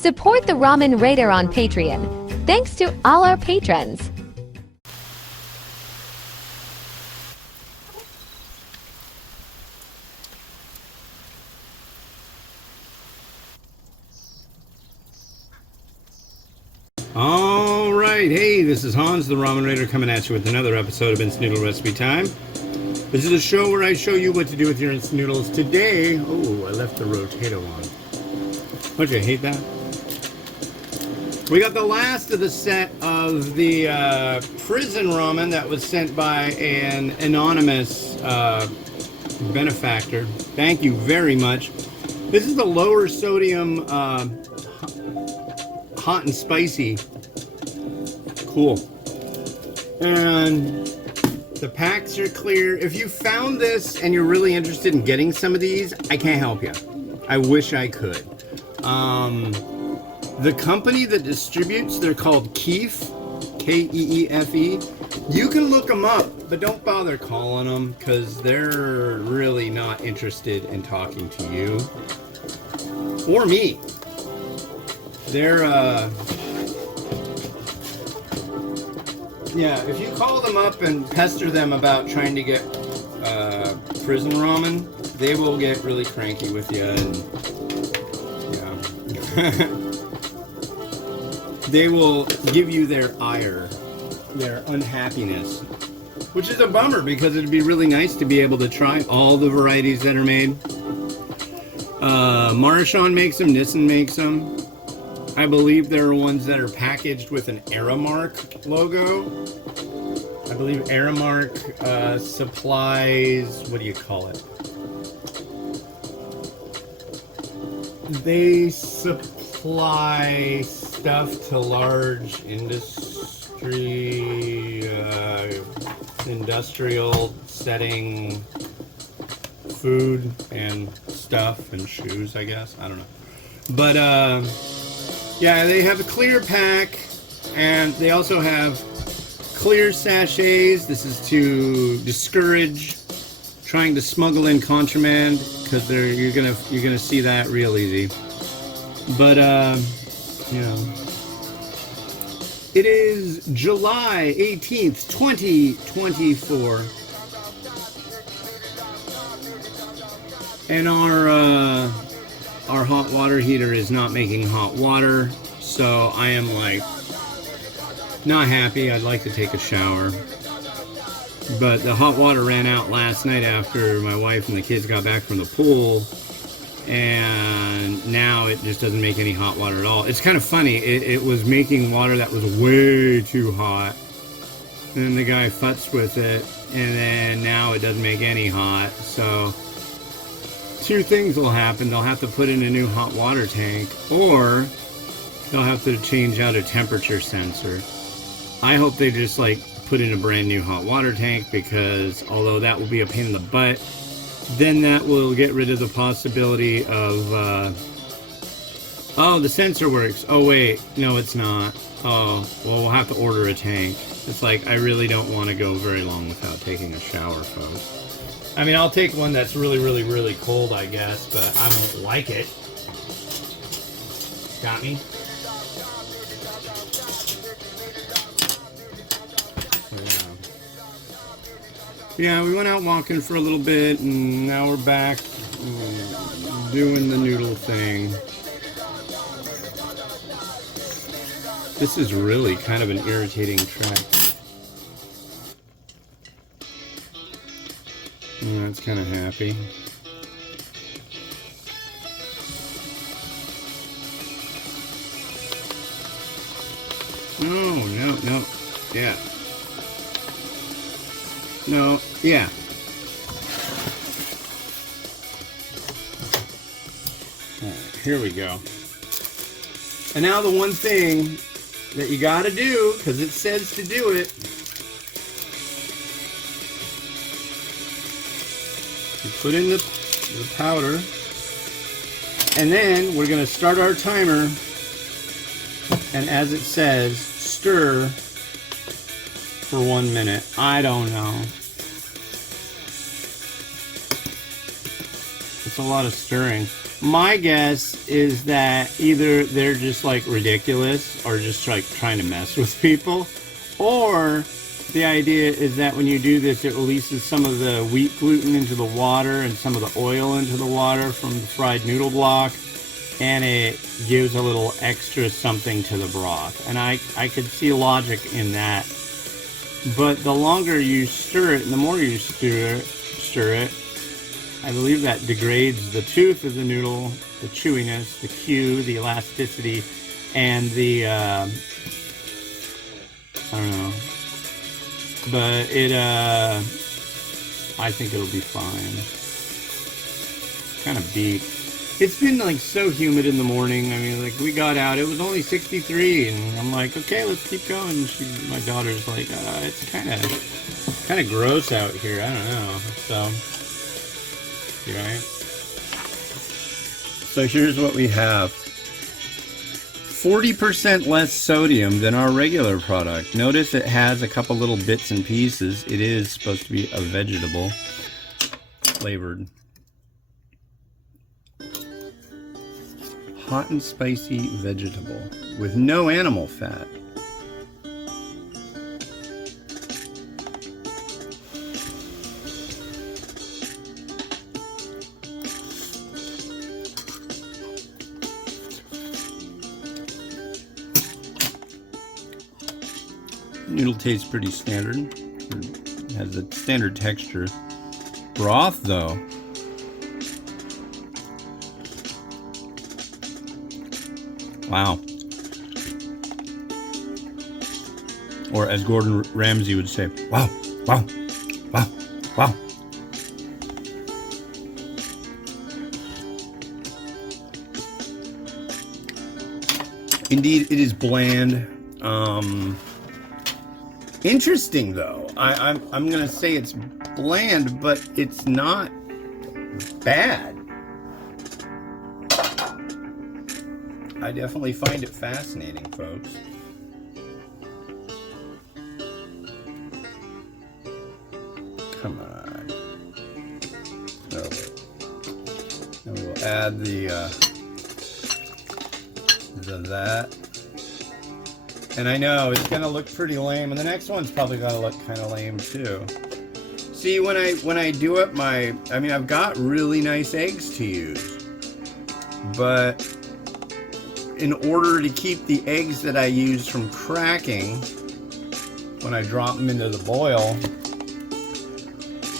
Support the Ramen Raider on Patreon. Thanks to all our patrons. Alright, hey, this is Hans the Ramen Raider coming at you with another episode of Instant Noodle Recipe Time. This is a show where I show you what to do with your instant noodles. Today, oh, I left the rotato on. Don't you hate that? We got the last of the set of the prison ramen that was sent by an anonymous benefactor. Thank you very much. This is the lower sodium hot and spicy. Cool. And the packs are clear. If you found this and you're really interested in getting some of these, I can't help you. I wish I could. The company that distributes, they're called Keefe, K-E-E-F-E. You can look them up, but don't bother calling them because they're really not interested in talking to you or me. They're, yeah, if you call them up and pester them about trying to get prison ramen, they will get really cranky with you and, yeah. They will give you their ire, their unhappiness, which is a bummer because it'd be really nice to be able to try all the varieties that are made. Maruchan makes them, Nissan makes them. I believe there are ones that are packaged with an Aramark logo. I believe Aramark supplies, what do you call it? They supply stuff to large industrial setting food and stuff and shoes, I guess. I don't know. But, yeah, they have a clear pack, and they also have clear sachets. This is to discourage trying to smuggle in contraband, because you're gonna see that real easy. But you know, it is July 18th, 2024, and our hot water heater is not making hot water, so I am like not happy. I'd like to take a shower, but the hot water ran out last night after my wife and the kids got back from the pool, and now it just doesn't make any hot water at all. It's kind of funny. It was making water that was way too hot, and then the guy futzed with it, and then now it doesn't make any hot. So two things will happen. They'll have to put in a new hot water tank, or they'll have to change out a temperature sensor. I hope they just like put in a brand new hot water tank, because although that will be a pain in the butt, then that will get rid of the possibility of oh, the sensor works. Oh wait, no it's not. Oh, well, we'll have to order a tank. It's like, I really don't want to go very long without taking a shower, folks. I mean, I'll take one that's really, really, really cold, I guess, but I don't like it. Got me? Yeah, we went out walking for a little bit, and now we're back doing the noodle thing. This is really kind of an irritating track. Yeah, it's kind of happy. No. Yeah. No, yeah. Alright, here we go. And now the one thing that you gotta do, because it says to do it, you put in the powder, and then we're gonna start our timer, and as it says, stir for 1 minute. I don't know. It's a lot of stirring. My guess is that either they're just like ridiculous or just like trying to mess with people, or the idea is that when you do this, it releases some of the wheat gluten into the water and some of the oil into the water from the fried noodle block, and it gives a little extra something to the broth. And I could see logic in that. But the longer you stir it and the more you stir it, I believe that degrades the tooth of the noodle, the chewiness, the Q, the elasticity, and the, I don't know. But it, I think it'll be fine. Kind of beat. It's been like so humid in the morning. I mean, like we got out, it was only 63, and I'm like, okay, let's keep going. My daughter's like, it's kind of gross out here. I don't know. So, right. So here's what we have. 40% less sodium than our regular product. Notice it has a couple little bits and pieces. It is supposed to be a vegetable flavored. Hot and spicy vegetable with no animal fat. Noodle tastes pretty standard. It has a standard texture. Broth, though. Wow. Or as Gordon Ramsay would say, wow, wow, wow, wow. Indeed, it is bland. Interesting though. I'm gonna say it's bland, but it's not bad. I definitely find it fascinating, folks. Come on. And we will add the that. And I know it's gonna look pretty lame, and the next one's probably gonna look kind of lame too. See, when I do up my, I mean, I've got really nice eggs to use, but in order to keep the eggs that I use from cracking when I drop them into the boil,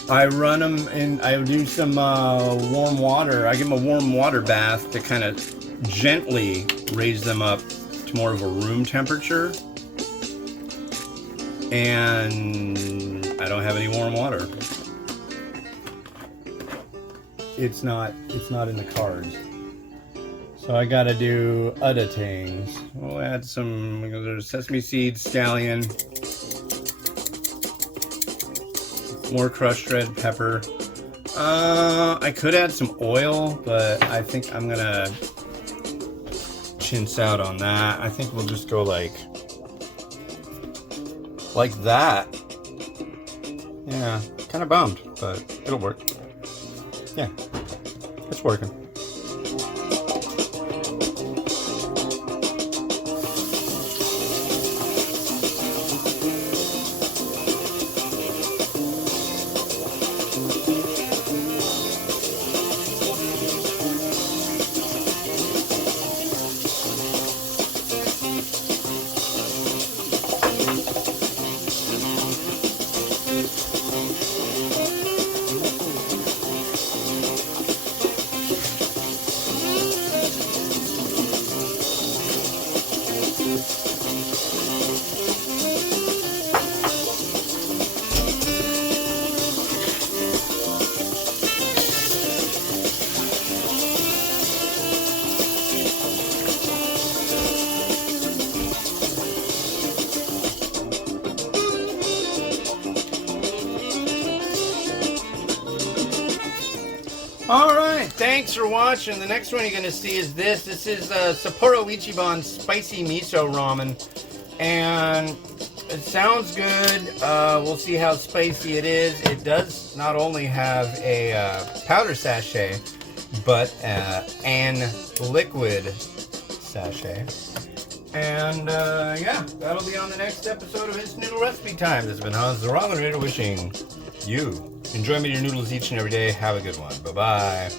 I run them and I do some warm water. I give them a warm water bath to kind of gently raise them up to more of a room temperature. And I don't have any warm water. It's not in the cards. So I gotta do other things. We'll add some sesame seeds, scallion, more crushed red pepper. I could add some oil, but I think I'm gonna chintz out on that. I think we'll just go like that. Yeah, kind of bummed, but it'll work. Yeah, it's working. Alright, thanks for watching. The next one you're going to see is this. This is Sapporo Ichiban Spicy Miso Ramen. And it sounds good. We'll see how spicy it is. It does not only have a powder sachet, but an liquid sachet. And yeah, that'll be on the next episode of Instant Noodle Recipe Time. This has been Hans the Ramen Reader wishing you enjoyment of your noodles each and every day. Have a good one. Bye-bye.